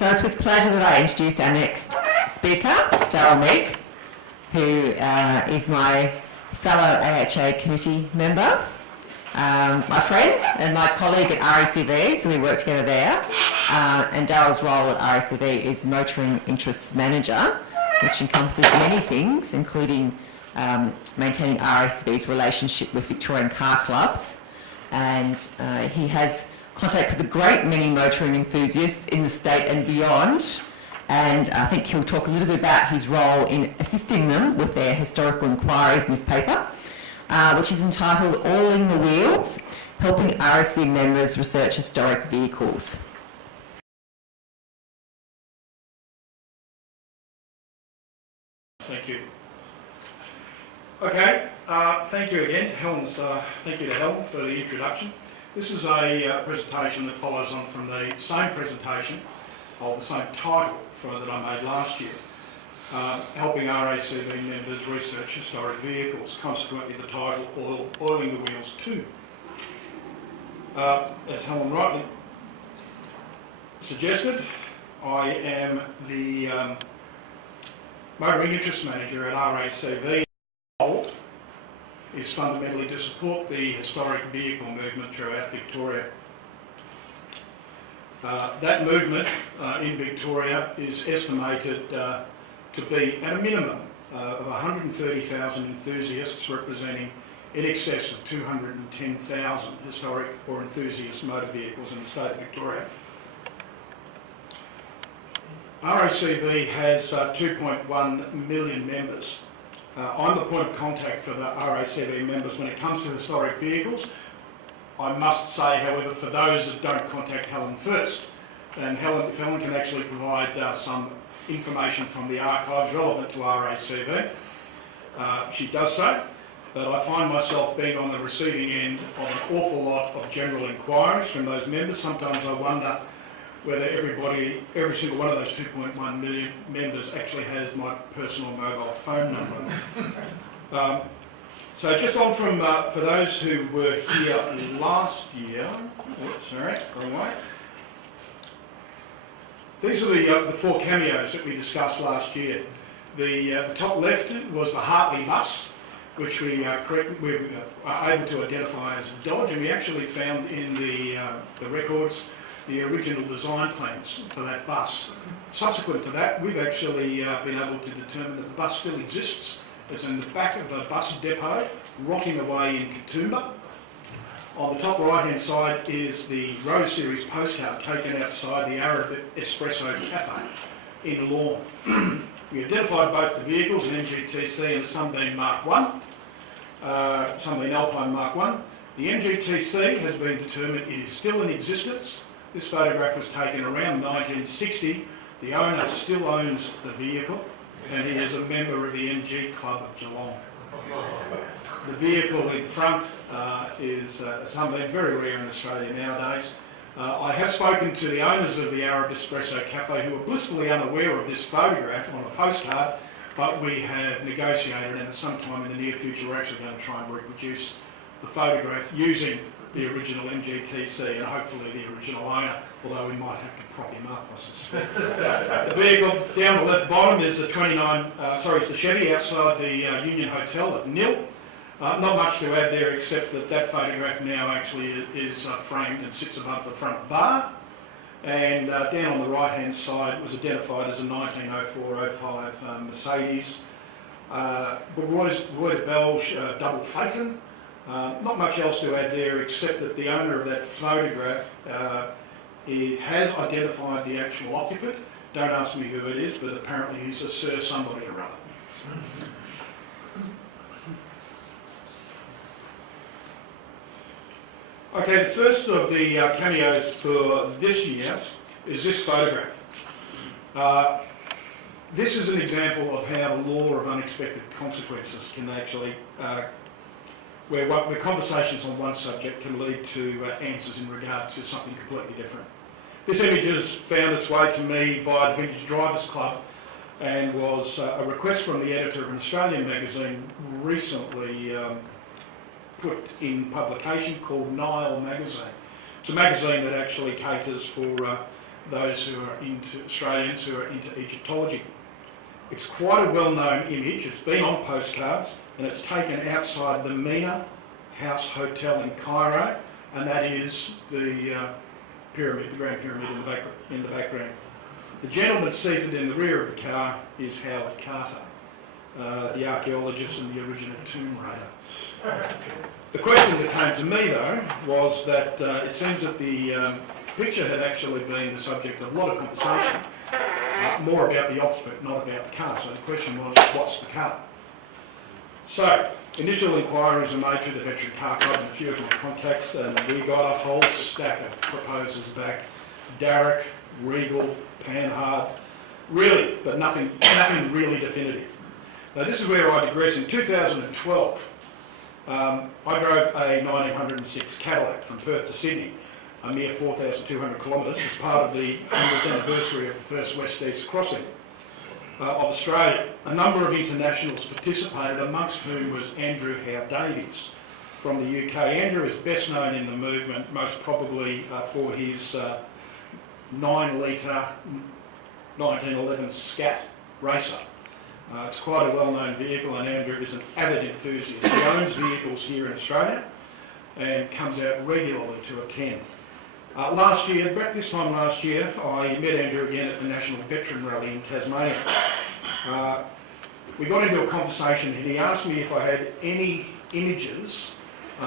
So it's with pleasure that I introduce our next speaker, Daryl Meek, who is my fellow AHA committee member, my friend and my colleague at RACV, so we work together there. And Daryl's role at RACV is Motoring Interests Manager, which encompasses many things, including maintaining RACV's relationship with Victorian car clubs. And he has contact with a great many motoring enthusiasts in the state and beyond. And I think he'll talk a little bit about his role in assisting them with their historical inquiries in this paper, which is entitled Oiling the Wheels, Helping RACV Members Research Historic Vehicles. Thank you. Okay, thank you again. Thank you to Helen for the introduction. This is a presentation that follows on from the same presentation of the same title that I made last year, helping RACV members research historic vehicles, consequently the title Oiling the Wheels 2. As Helen rightly suggested, I am the Motoring Interest Manager at RACV. My role is fundamentally to support the historic vehicle movement throughout Victoria. That movement in Victoria is estimated to be at a minimum of 130,000 enthusiasts, representing in excess of 210,000 historic or enthusiast motor vehicles in the state of Victoria. RACV has 2.1 million members. I'm the point of contact for the RACV members when it comes to historic vehicles. I must say, however, for those that don't contact Helen first, and Helen can actually provide some information from the archives relevant to RACV, she does so, but I find myself being on the receiving end of an awful lot of general inquiries from those members. Sometimes I wonder whether every single one of those 2.1 million members actually has my personal mobile phone number. So just on from, for those who were here last year, sorry, wrong way. These are the four cameos that we discussed last year. The top left was the Hartley bus, which we were able to identify as Dodge, and we actually found in the records the original design plans for that bus. Subsequent to that, we've actually been able to determine that the bus still exists. It's in the back of the bus depot, rotting away in Katoomba. On the top right-hand side is the Rose Series postcard taken outside the Arab Espresso Cafe in Lorne. We identified both the vehicles, an MGTC and a Sunbeam Mark 1, Sunbeam Alpine Mark 1. The MGTC has been determined it is still in existence. This photograph was taken around 1960. The owner still owns the vehicle, and he is a member of the MG Club of Geelong. The vehicle in front is something very rare in Australia nowadays. I have spoken to the owners of the Arab Espresso Cafe who are blissfully unaware of this photograph on a postcard, but we have negotiated, and at some time in the near future we're actually going to try and reproduce the photograph using the original MGTC and hopefully the original owner, although we might have to prop him up, I suspect. The vehicle down the left bottom is the it's the Chevy outside the Union Hotel at Nil. Not much to add there except that photograph now actually is framed and sits above the front bar. And down on the right hand side was identified as a 1904-05 Mercedes. Roy Belge double Phaeton. Not much else to add there except that the owner of that photograph has identified the actual occupant. Don't ask me who it is, but apparently he's a Sir somebody or other. Okay, the first of the cameos for this year is this photograph. This is an example of how the law of unexpected consequences can actually where conversations on one subject can lead to answers in regard to something completely different. This image has found its way to me via the Vintage Drivers Club and was a request from the editor of an Australian magazine recently put in publication called Nile magazine. It's a magazine that actually caters for those who are into Australians who are into Egyptology. It's quite a well-known image. It's been on postcards, and it's taken outside the Mina House Hotel in Cairo, and that is the pyramid, the Grand Pyramid in the background. The gentleman seated in the rear of the car is Howard Carter, the archaeologist and the original tomb raider. The question that came to me, though, was that it seems that the picture had actually been the subject of a lot of conversation, more about the occupant, not about the car. So the question was, what's the car? So, initial inquiries were made through the Veteran Car Club and a few of my contacts, and we got a whole stack of proposals back. Darrick, Regal, Panhard, really, but nothing really definitive. Now this is where I digress. In 2012, I drove a 1906 Cadillac from Perth to Sydney, a mere 4,200 kilometres, as part of the 100th anniversary of the first West-East crossing of Australia. A number of internationals participated, amongst whom was Andrew Howe Davies from the UK. Andrew is best known in the movement, most probably for his 9-litre 1911 Scat Racer. It's quite a well-known vehicle, and Andrew is an avid enthusiast. He owns vehicles here in Australia and comes out regularly to attend. Last year, about this time last year, I met Andrew again at the National Veteran Rally in Tasmania. We got into a conversation and he asked me if I had any images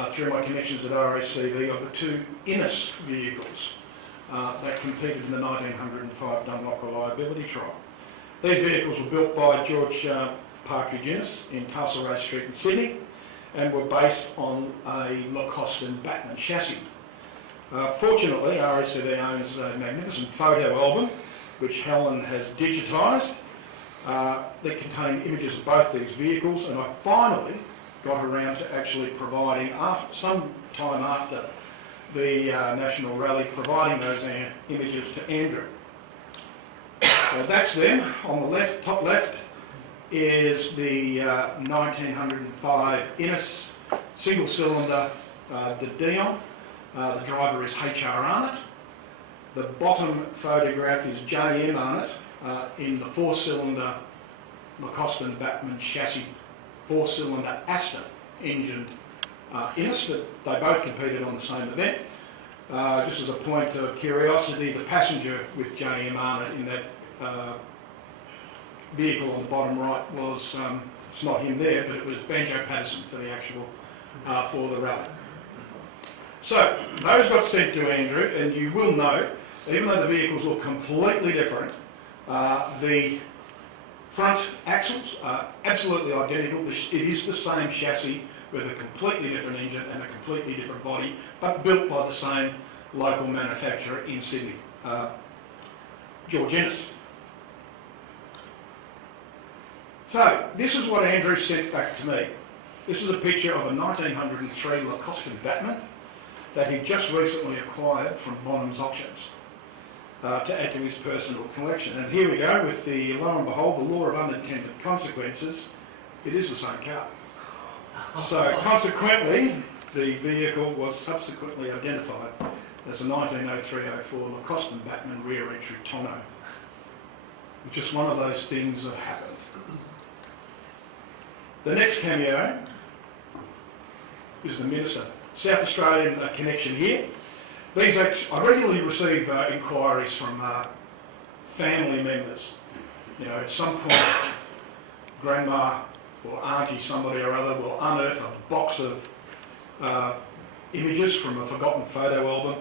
through my connections at RACV of the two Innes vehicles that competed in the 1905 Dunlop Reliability Trial. These vehicles were built by George Partridge Innes in Castlereagh Street in Sydney and were based on a Lacoste and Batman chassis. Fortunately, RACV owns a magnificent photo album which Helen has digitised that contained images of both these vehicles, and I finally got around to actually providing, some time after the National Rally, providing those images to Andrew. That's them. On the left, top left, is the 1905 Innes single-cylinder de Dion. The driver is H.R. Arnott. The bottom photograph is J.M. Arnott in the 4-cylinder Lacoste and Batman chassis, 4-cylinder Aston engined Innes. They both competed on the same event. Just as a point of curiosity, the passenger with J.M. Arnott in that vehicle on the bottom right was, it's not him there, but it was Banjo Patterson for the actual, for the rally. So, those got sent to Andrew, and you will note, even though the vehicles look completely different, the front axles are absolutely identical. It is the same chassis with a completely different engine and a completely different body, but built by the same local manufacturer in Sydney, George Innes. So, this is what Andrew sent back to me. This is a picture of a 1903 Lacoste and Batman that he just recently acquired from Bonham's Auctions to add to his personal collection. And here we go with the, lo and behold, the law of unintended consequences. It is the same car. So consequently, the vehicle was subsequently identified as a 1903-04 Lacoste and Batman rear entry tonneau, which is one of those things that happened. The next cameo is the Minister. South Australian connection here. These I regularly receive inquiries from family members. You know, at some point, grandma or auntie, somebody or other, will unearth a box of images from a forgotten photo album,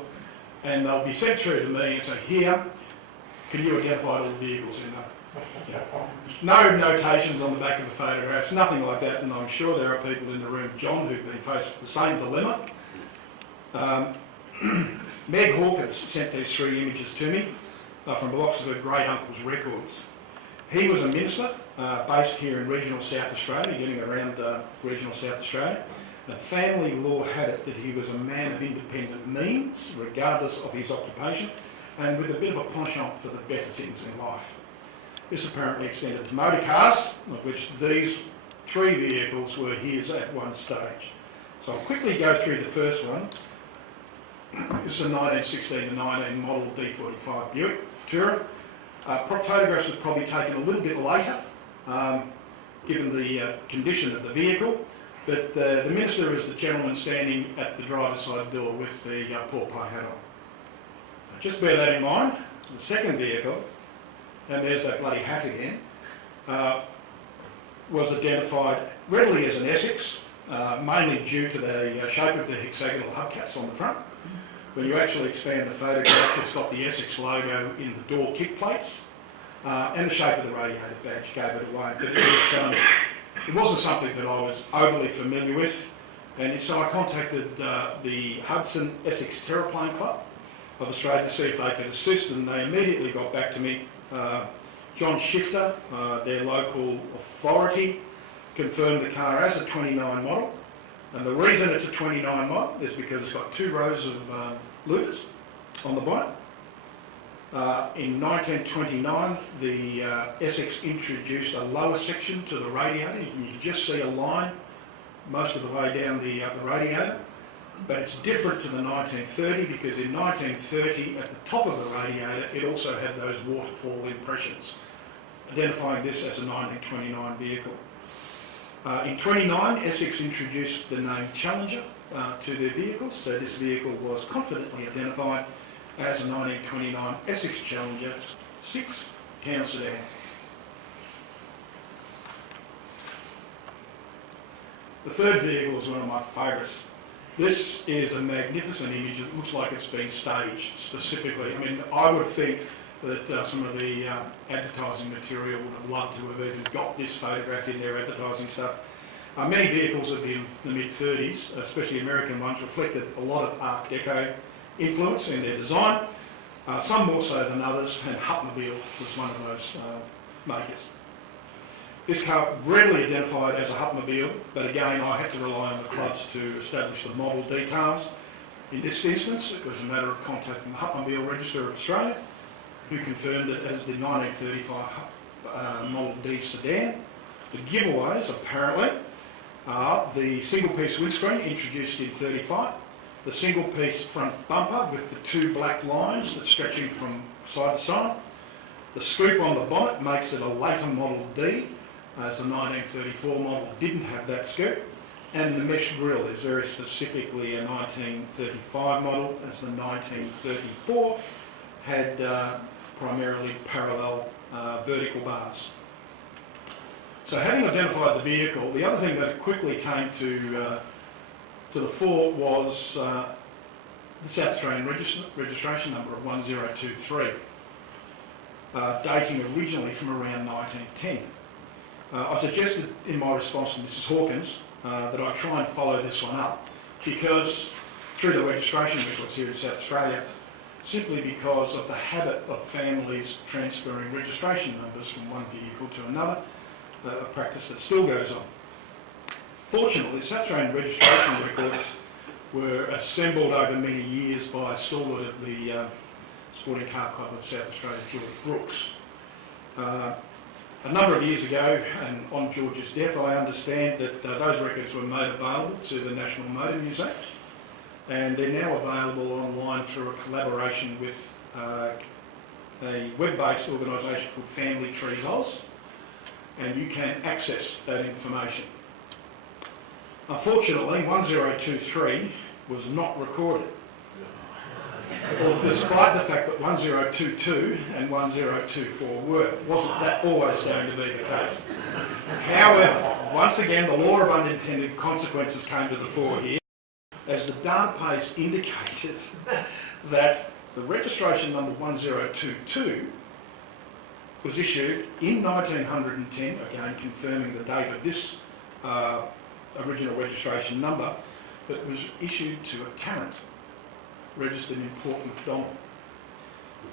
and they'll be sent through to me and say, "Here, can you identify all the vehicles in there?" You know, no notations on the back of the photographs, nothing like that, and I'm sure there are people in the room, John, who've been faced with the same dilemma. Meg Hawkins sent these 3 images to me from a box of her great uncle's records. He was a minister based here in regional South Australia, getting around regional South Australia. And family law had it that he was a man of independent means, regardless of his occupation, and with a bit of a penchant for the better things in life. This apparently extended to motor cars, of which these 3 vehicles were his at one stage. So I'll quickly go through the first one. This is a 1916 to 19 model D45 Buick Tourer. Photographs were probably taken a little bit later, given the condition of the vehicle, but the minister is the gentleman standing at the driver's side door with the pork pie hat on. So just bear that in mind. The second vehicle, and there's that bloody hat again, was identified readily as an Essex, mainly due to the shape of the hexagonal hubcaps on the front. When you actually expand the photograph, it's got the Essex logo in the door kick plates, and the shape of the radiator badge gave it away. But it wasn't something that I was overly familiar with, and so I contacted the Hudson Essex Terraplane Club of Australia to see if they could assist, and they immediately got back to me. John Shifter, their local authority, confirmed the car as a 29 model. And the reason it's a 29 model is because it's got 2 rows of louvers on the bonnet. In 1929, the Essex introduced a lower section to the radiator. You can just see a line most of the way down the radiator. But it's different to the 1930 because in 1930, at the top of the radiator, it also had those waterfall impressions, identifying this as a 1929 vehicle. In 29, Essex introduced the name Challenger to their vehicles, so this vehicle was confidently identified as a 1929 Essex Challenger 6 town sedan. The third vehicle is one of my favourites. This is a magnificent image. It looks like it's been staged specifically. I mean, I would think that some of the advertising material would have loved to have even got this photograph in their advertising stuff. Many vehicles of the mid-30s, especially American ones, reflected a lot of Art Deco influence in their design, some more so than others, and Hupmobile was one of those makers. This car readily identified as a Hupmobile, but again I had to rely on the clubs to establish the model details. In this instance, it was a matter of contacting the Hupmobile Register of Australia, who confirmed it as the 1935 Model D sedan. The giveaways, apparently, are the single-piece windscreen introduced in 35, the single-piece front bumper with the 2 black lines that's stretching from side to side. The scoop on the bonnet makes it a later Model D, as the 1934 model didn't have that scoop. And the mesh grille is very specifically a 1935 model, as the 1934 had primarily parallel vertical bars. So having identified the vehicle, the other thing that quickly came to the fore was the South Australian registration number of 1023, dating originally from around 1910. I suggested in my response to Mrs Hawkins that I try and follow this one up, because through the registration records here in South Australia, simply because of the habit of families transferring registration numbers from one vehicle to another, a practice that still goes on. Fortunately, South Australian registration records were assembled over many years by a stalwart of the Sporting Car Club of South Australia, George Brooks. A number of years ago, and on George's death, I understand that those records were made available to the National Motor Museum, and they're now available online through a collaboration with a web-based organisation called Family Trees Oz, and you can access that information. Unfortunately, 1023 was not recorded, despite the fact that 1022 and 1024 were. Wasn't that always going to be the case? However, once again, the law of unintended consequences came to the fore here, as the database indicates that the registration number 1022 was issued in 1910, again confirming the date of this original registration number, but was issued to a Tarrant registered in Port MacDonald.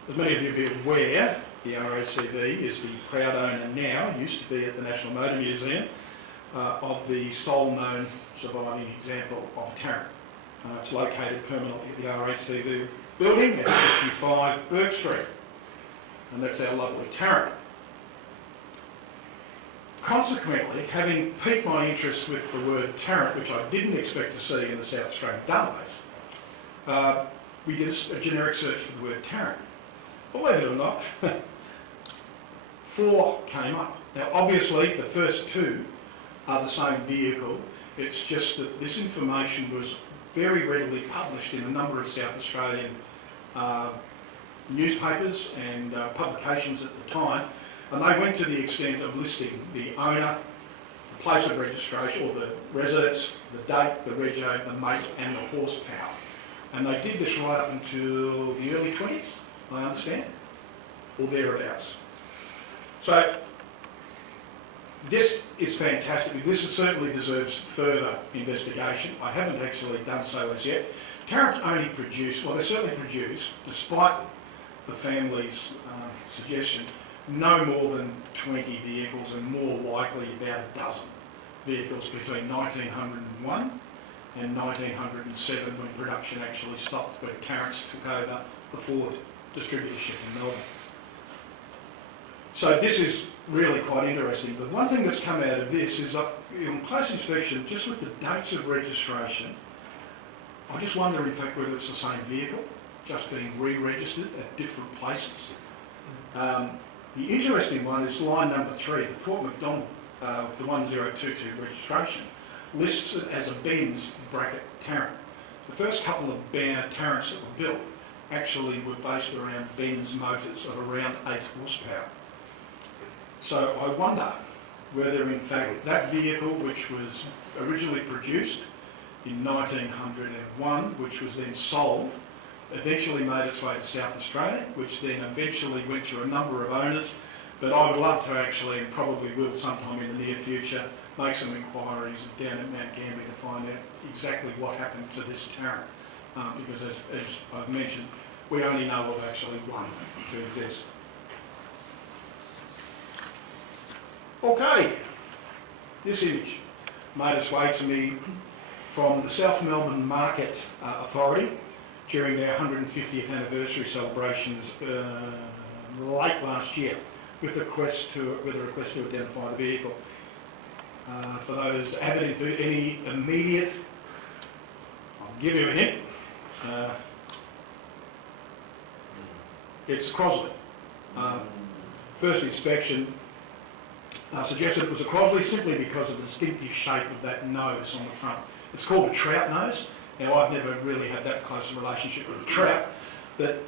As many of you will be aware, the RACV is the proud owner now, used to be at the National Motor Museum, of the sole known surviving example of Tarrant. It's located permanently at the RACV building at 55 Burke Street, and that's our lovely Tarrant. Consequently, having piqued my interest with the word Tarrant, which I didn't expect to see in the South Australian database, we did a generic search for the word Tarrant. Believe it or not, 4 came up. Now obviously the first 2 are the same vehicle, it's just that this information was very readily published in a number of South Australian newspapers and publications at the time, and they went to the extent of listing the owner, the place of registration, or the residence, the date, the rego, the make and the horsepower. And they did this right up until the early 20s, I understand, or thereabouts. So this is fantastic. This certainly deserves further investigation. I haven't actually done so as yet. Tarrant only produced, well they certainly produced, despite the family's suggestion, no more than 20 vehicles, and more likely about a dozen vehicles between 1901 and 1907, when production actually stopped, when Tarrants took over the Ford distributorship in Melbourne. So this is really quite interesting. But one thing that's come out of this is, on close inspection, just with the dates of registration, I just wonder in fact whether it's the same vehicle, just being re-registered at different places. The interesting one is line number 3, the Port Macdonald, the 1022 registration, lists it as a Benz bracket Tarrant. The first couple of Tarrants that were built actually were based around Benz motors of around 8 horsepower. So I wonder whether in fact that vehicle, which was originally produced in 1901, which was then sold, eventually made its way to South Australia, which then eventually went through a number of owners. But I would love to actually, and probably will sometime in the near future, make some inquiries down at Mount Gambier to find out exactly what happened to this Tarrant. Because as I've mentioned, we only know of actually one to exist. Okay, this image made its way to me from the South Melbourne Market Authority during their 150th anniversary celebrations late last year, with a request to identify the vehicle. For those avid any immediate, I'll give you a hint. It's Crosley. First inspection suggested it was a Crosley simply because of the distinctive shape of that nose on the front. It's called a trout nose. Now I've never really had that close a relationship with a trout, but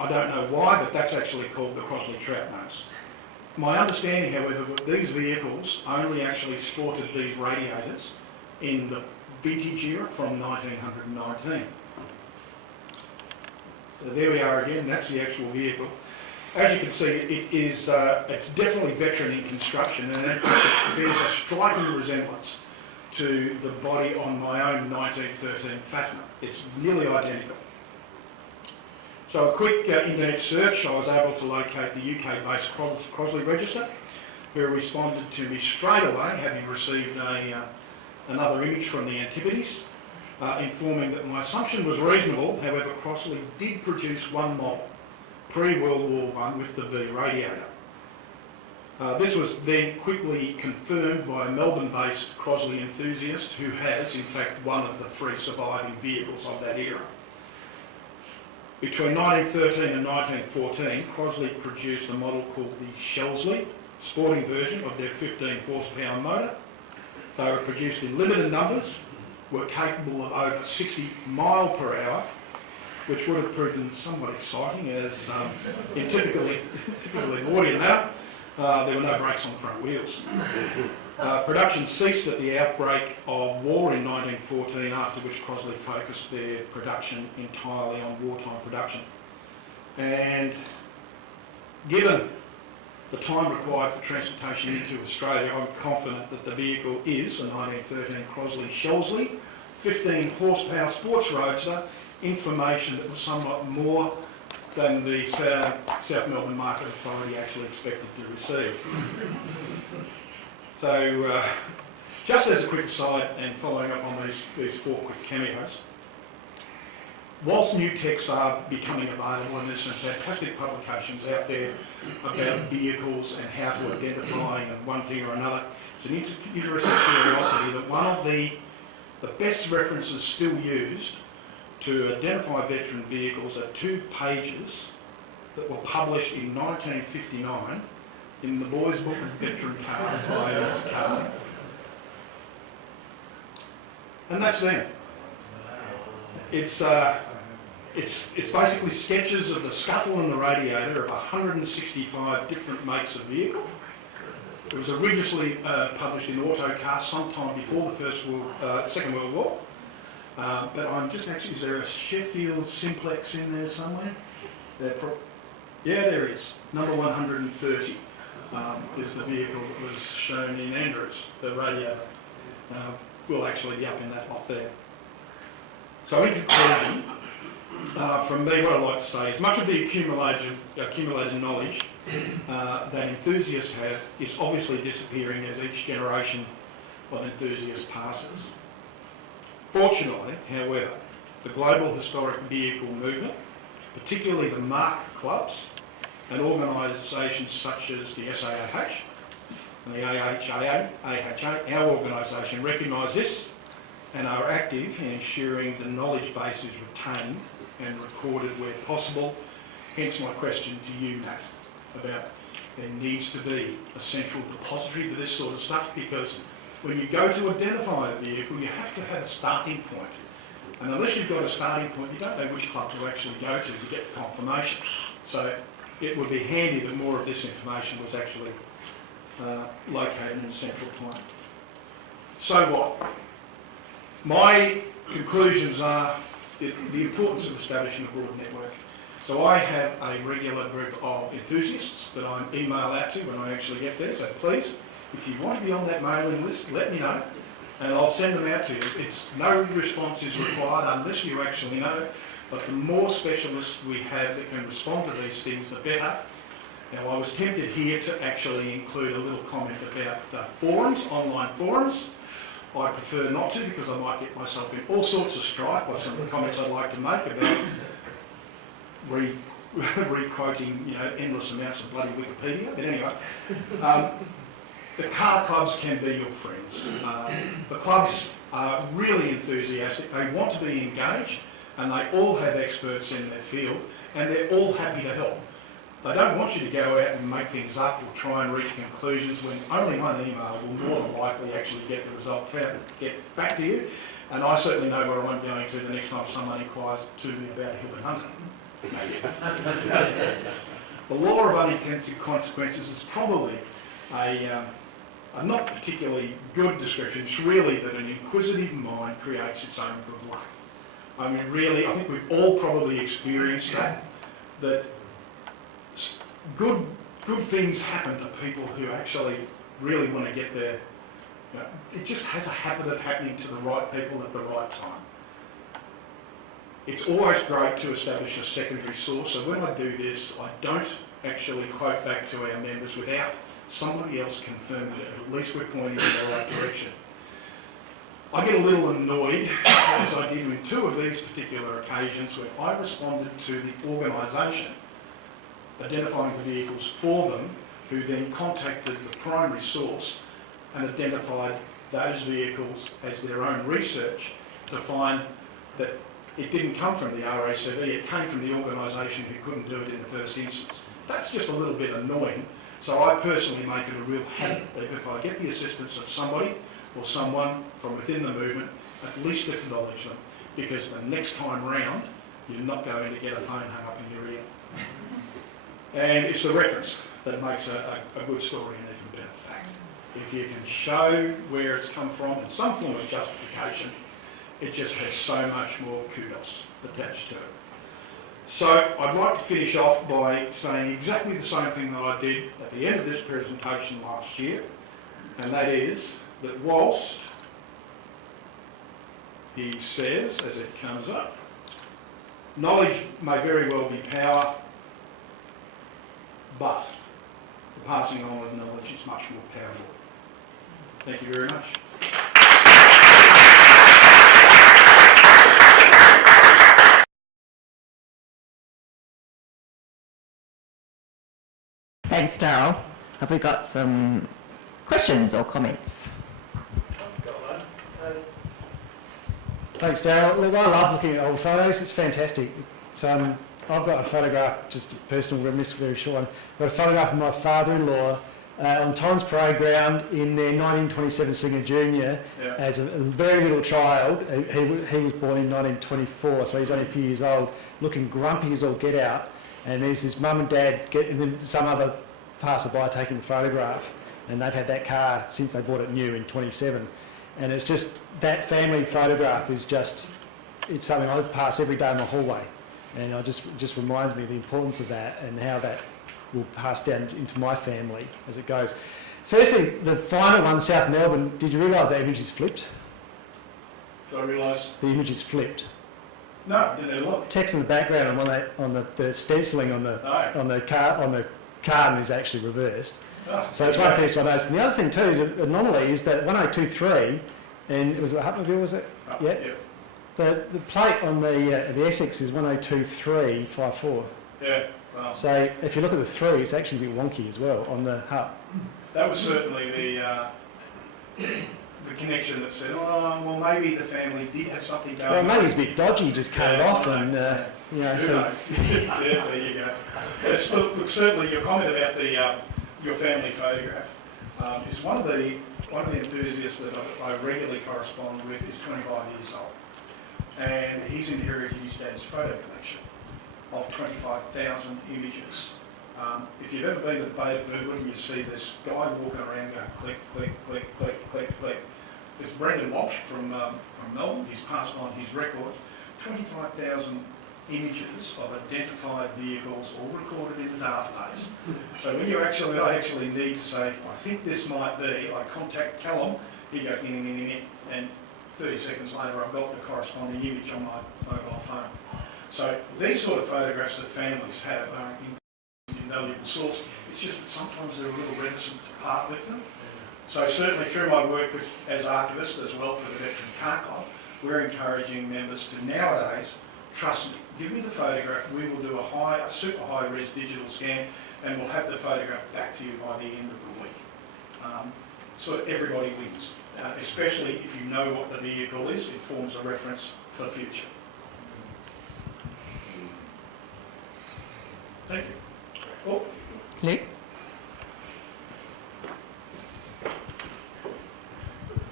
I don't know why, but that's actually called the Crosley trout nose. My understanding, however, that these vehicles only actually sported these radiators in the vintage era from 1919. So there we are again, that's the actual vehicle. As you can see, it's definitely veteran in construction, and in fact it bears a striking resemblance to the body on my own 1913 Fafner. It's nearly identical. So a quick internet search, I was able to locate the UK-based Crosley Register, who responded to me straight away, having received another image from the Antipodes, informing that my assumption was reasonable. However, Crosley did produce one model, pre-World War I, with the V radiator. This was then quickly confirmed by a Melbourne-based Crosley enthusiast who has, in fact, one of the 3 surviving vehicles of that era. Between 1913 and 1914, Crosley produced a model called the Shelsley, sporting version of their 15 horsepower motor. They were produced in limited numbers, were capable of over 60 mile per hour, which would have proven somewhat exciting as in typically audio now. There were no brakes on the front wheels. Production ceased at the outbreak of war in 1914, after which Crosley focused their production entirely on wartime production. And given the time required for transportation into Australia, I'm confident that the vehicle is a 1913 Crosley Shelsley, 15 horsepower sports roadster, information that was somewhat more than the South Melbourne Market Authority actually expected to receive. So, just as a quick aside, and following up on these 4 quick cameos, whilst new texts are becoming available, and there's some fantastic publications out there about vehicles and how to identify and one thing or another, it's an interesting curiosity that one of the best references still used to identify veteran vehicles are 2 pages that were published in 1959 in the Boys Book of Veteran Cars by Ellis Carter. And that's them. It's basically sketches of the scuttle and the radiator of 165 different makes of vehicle. It was originally published in AutoCast sometime before the Second World War. But I'm just actually, is there a Sheffield Simplex in there somewhere? Yeah, there is. Number 130 is the vehicle that was shown in Andrews, the radiator. Will actually be up in that lot there. So in conclusion, from me, what I'd like to say is much of the accumulated knowledge that enthusiasts have is obviously disappearing as each generation of enthusiasts passes. Fortunately, however, the global historic vehicle movement, particularly the mark clubs and organisations such as the SAAH and the AHA, our organisation, recognise this and are active in ensuring the knowledge base is retained and recorded where possible. Hence my question to you, Matt, about there needs to be a central depository for this sort of stuff, because when you go to identify a vehicle, you have to have a starting point. And unless you've got a starting point, you don't know which club to actually go to get the confirmation. So it would be handy that more of this information was actually located in a central point. So what? My conclusions are the importance of establishing a broad network. So I have a regular group of enthusiasts that I email out to when I actually get there. So please, if you want to be on that mailing list, let me know and I'll send them out to you. It's no response is required unless you actually know, but the more specialists we have that can respond to these things, the better. Now, I was tempted here to actually include a little comment about forums, online forums. I prefer not to, because I might get myself in all sorts of strife by some of the comments I'd like to make about re-quoting, endless amounts of bloody Wikipedia. But anyway, the car clubs can be your friends. The clubs are really enthusiastic. They want to be engaged, and they all have experts in their field, and they're all happy to help. They don't want you to go out and make things up or try and reach conclusions when only one email will more than likely actually get the result get back to you. And I certainly know where I'm going to the next time someone inquires to me about a hill and hunter. The law of unintended consequences is probably a not particularly good description. It's really that an inquisitive mind creates its own good luck. I mean, really, I think we've all probably experienced that good things happen to people who actually really want to get there. It just has a habit of happening to the right people at the right time. It's always great to establish a secondary source, so when I do this, I don't actually quote back to our members without somebody else confirming it. At least we're pointing in the right direction. I get a little annoyed, as I did in 2 of these particular occasions, when I responded to the organisation identifying the vehicles for them, who then contacted the primary source and identified those vehicles as their own research to find that it didn't come from the RACV, it came from the organisation who couldn't do it in the first instance. That's just a little bit annoying, so I personally make it a real habit that if I get the assistance of somebody or someone from within the movement, at least acknowledge them, because the next time round, you're not going to get a phone hung up in your ear. And it's the reference that makes a good story an even better fact. If you can show where it's come from in some form of justification, it just has so much more kudos attached to it. So I'd like to finish off by saying exactly the same thing that I did at the end of this presentation last year, and that is that whilst he says, as it comes up, knowledge may very well be power, but the passing on of knowledge is much more powerful. Thank you very much. Thanks, Daryl. Have we got some questions or comments? I've got one. Thanks, Daryl. Look, I love looking at old photos. It's fantastic. It's, I've got a photograph, just a personal reminisce, very short one. I've got a photograph of my father-in-law on Torrens Parade Ground in their 1927 Singer Junior as a very little child. He was born in 1924, so he's only a few years old, looking grumpy as all get out. And there's his mum and dad, and then some other passerby taking the photograph. And they've had that car since they bought it new in 27. And it's just, that family photograph is just, it's something I pass every day in my hallway. And it just reminds me of the importance of that and how that will pass down into my family as it goes. Firstly, the final one, South Melbourne, did you realise that image is flipped? So I realised. The image is flipped. No, I didn't have a look. Text in the background on the stenciling on the carton is actually reversed. Oh, So that's one thing which I noticed. And the other thing too is an anomaly is that 1023, and it was a Hutmobile, was it? Yeah. The plate on the Essex is 102354. Yeah. Well, So if you look at the 3, it's actually a bit wonky as well on the Hut. that was certainly the connection that said, oh, well, maybe the family did have something going Well, on. maybe it's a bit dodgy, just cut it off, and you know. Who So knows? Yeah, there you go. It's, look, certainly your comment about the your family photograph is one of the enthusiasts that I regularly correspond with is 25 years old, and he's inherited his dad's photo collection of 25,000 images. If you've ever been to the Bay of Birdwood and you see this guy walking around going click, click, click, click, click, click, it's Brendan Walsh from Melbourne. He's passed on his records. 25,000 images of identified vehicles all recorded in the database. So when I actually need to say, I think this might be, I contact Callum, he goes in, and 30 seconds later I've got the corresponding image on my mobile phone. So these sort of photographs that families have are an invaluable source. It's just that sometimes they're a little reticent to part with them. So certainly through my work as archivist as well for the Veteran Car Club, we're encouraging members to nowadays, trust me, give me the photograph, we will do a super high res digital scan and we'll have the photograph back to you by the end of the week. So everybody wins, especially if you know what the vehicle is, it forms a reference for the future. Thank you. Oh. Luke?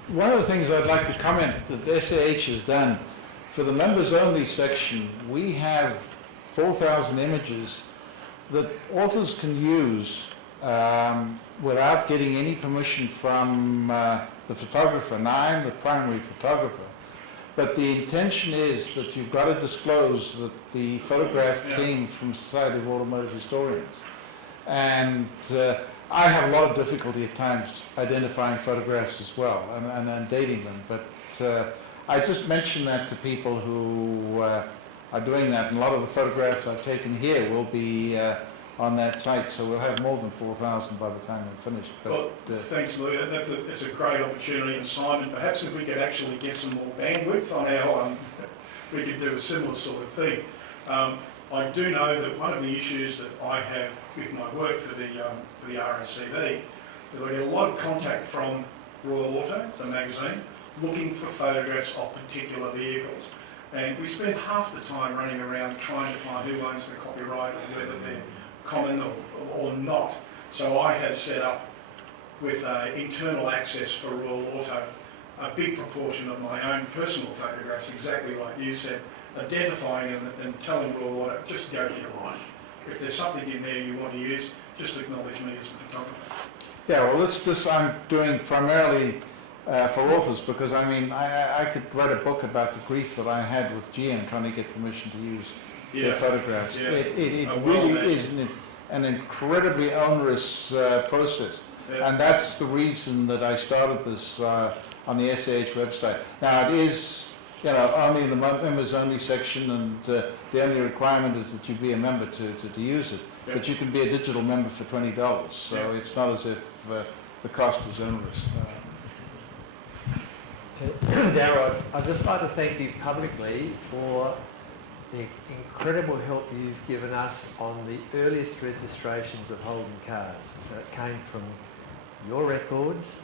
One of the things I'd like to comment that SAH has done, for the members only section, we have 4,000 images that authors can use without getting any permission from the photographer. Now, I'm the primary photographer, but the intention is that you've got to disclose that the photograph came from Society of Automotive Historians. And I have a lot of difficulty at times identifying photographs as well and then dating them, but I just mention that to people who are doing that, and a lot of the photographs I've taken here will be on that site, so we'll have more than 4,000 by the time we're finished. But, well, thanks, Lou. That's a great opportunity, and Simon, perhaps if we could actually get some more bandwidth on our, we could do a similar sort of thing. I do know that one of the issues that I have with my work for the RACV is I get a lot of contact from Royal Auto, the magazine, looking for photographs of particular vehicles. And we spend half the time running around trying to find who owns the copyright or whether they're common or not. So I have set up with internal access for Royal Auto a big proportion of my own personal photographs, exactly like you said, identifying and telling Royal Auto, just go for your life. If there's something in there you want to use, just acknowledge me as the photographer. yeah, well, this I'm doing primarily for authors, because I mean, I could write a book about the grief that I had with GM trying to get permission to use their photographs. Yeah. It really is an incredibly onerous process. Yeah. And that's the reason that I started this on the SAH website. Now it is, you know, only in the members only section, and the only requirement is that you be a member to use it. Yeah. But you can be a digital member for $20, so Yeah. it's not as if the cost is onerous. Daryl, I'd just like to thank you publicly for the incredible help you've given us on the earliest registrations of Holden cars that came from your records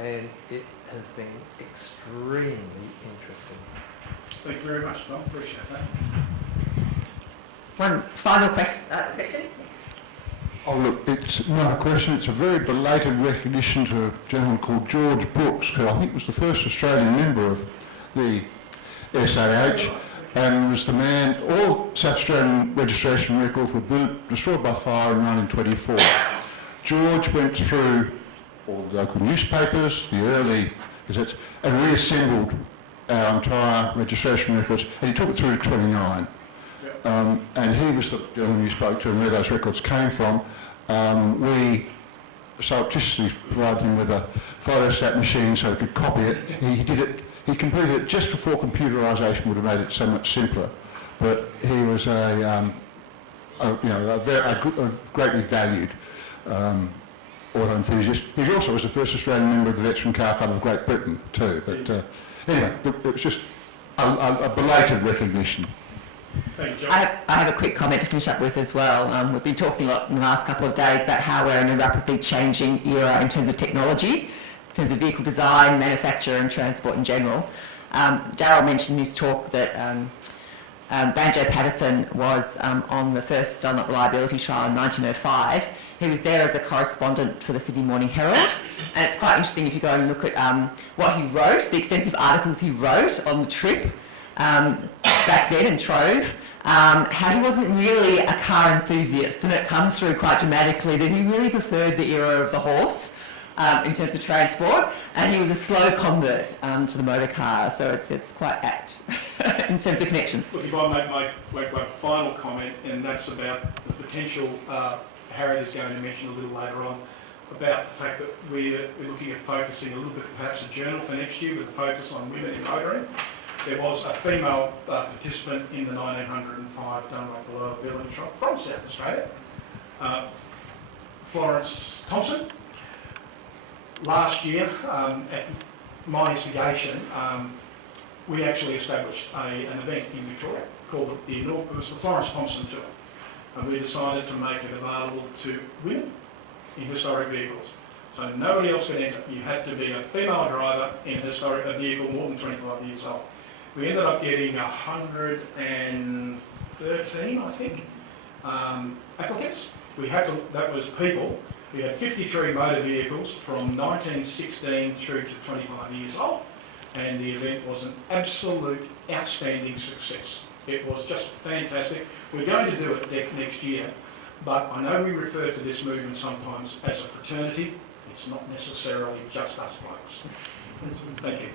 and it has been extremely interesting. Thank you very much, Tom. Appreciate that. One final question. Oh look, it's not a question, it's a very belated recognition to a gentleman called George Brooks, who I think was the first Australian member of the SAH, and was the man, all South Australian registration records were destroyed by fire in 1924. George went through all the local newspapers, the early gazettes, and reassembled our entire registration records, and he took it through to 29. And he was the gentleman you spoke to and where those records came from. We surreptitiously provided him with a photostat machine so he could copy it. He did it. He completed it just before computerisation would have made it so much simpler. But he was a greatly valued auto enthusiast. He also was the first Australian member of the Veteran Car Club of Great Britain too. But anyway, it was just a belated recognition. Thank you, John. I have a quick comment to finish up with as well. We've been talking a lot in the last couple of days about how we're in a rapidly changing era in terms of technology, in terms of vehicle design, manufacture and transport in general. Daryl mentioned in his talk that Banjo Patterson was on the first Dunlop reliability trial in 1905. He was there as a correspondent for the Sydney Morning Herald, and it's quite interesting if you go and look at what he wrote, the extensive articles he wrote on the trip back then in Trove, how he wasn't really a car enthusiast, and it comes through quite dramatically that he really preferred the era of the horse in terms of transport, and he was a slow convert to the motor car, so it's quite apt in terms of connections. Look, if I make my final comment, and that's about the potential, Harriet is going to mention a little later on, about the fact that we're looking at focusing a little bit, perhaps a journal for next year with a focus on women in motoring. There was a female participant in the 1905 Dunlop reliability trial from South Australia, Florence Thompson. Last year, at my instigation, we actually established an event in Victoria called it was the Florence Thompson Tour, and we decided to make it available to women in historic vehicles. So nobody else could enter. You had to be a female driver in a vehicle more than 25 years old. We ended up getting 113, I think, applicants. That was people. We had 53 motor vehicles from 1916 through to 25 years old, and the event was an absolute outstanding success. It was just fantastic. We're going to do it next year, but I know we refer to this movement sometimes as a fraternity. It's not necessarily just us blokes. Thank you.